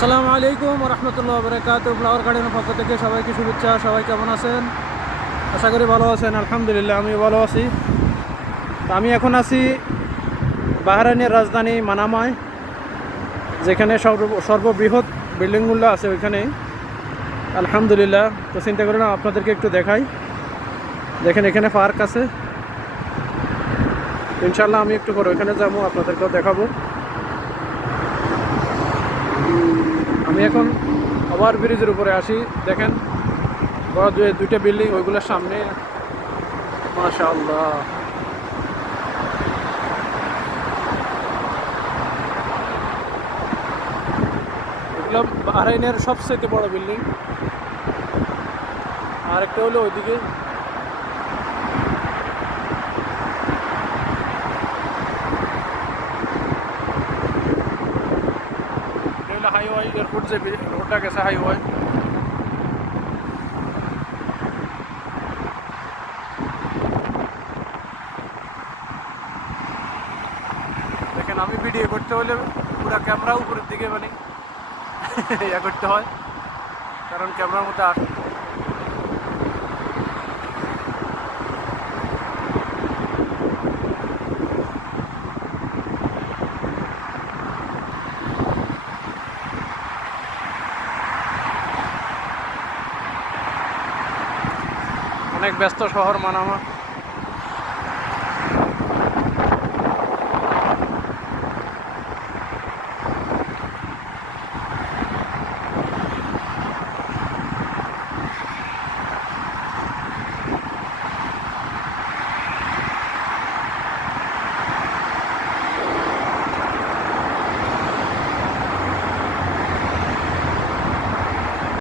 আসসালামু আলাইকুম রহমতুল্লাহ বরকাতুহু। ফ্লাওয়ার গার্ডেনের পক্ষ থেকে সবাইকে শুভেচ্ছা। সবাই কেমন আছেন? আশা করি ভালো আছেন। আলহামদুলিল্লাহ আমি ভালো আছি। তো আমি এখন আছি বাহরাইনের রাজধানী মানামায়, যেখানে সর্ববৃহৎ বিল্ডিংগুলো আছে ওইখানে। আলহামদুলিল্লাহ। তো চিন্তা করেন আপনাদেরকে একটু দেখাই। দেখেন এখানে পার্ক আছে। ইনশাল্লাহ আমি একটু পরে ওইখানে যাবো, আপনাদেরকেও দেখাবো। আমি এখন ওভার ব্রিজের উপরে আসি। দেখেন বড় দুইটা বিল্ডিং, ওইগুলোর সামনে মাশাআল্লাহ। এগুলো বাহরাইনের সবচেয়ে বড় বিল্ডিং। আর একটা হলো ওইদিকে। হাইওয়ে এয়ারপোর্ট যে রোডটা গেছে হাইওয়ে। দেখেন আমি ভিডিও করতে হলে পুরো ক্যামেরা উপরের দিকে মানে ইয়া করতে হয়, কারণ ক্যামেরার মধ্যে অনেক ব্যস্ত শহর মানামা।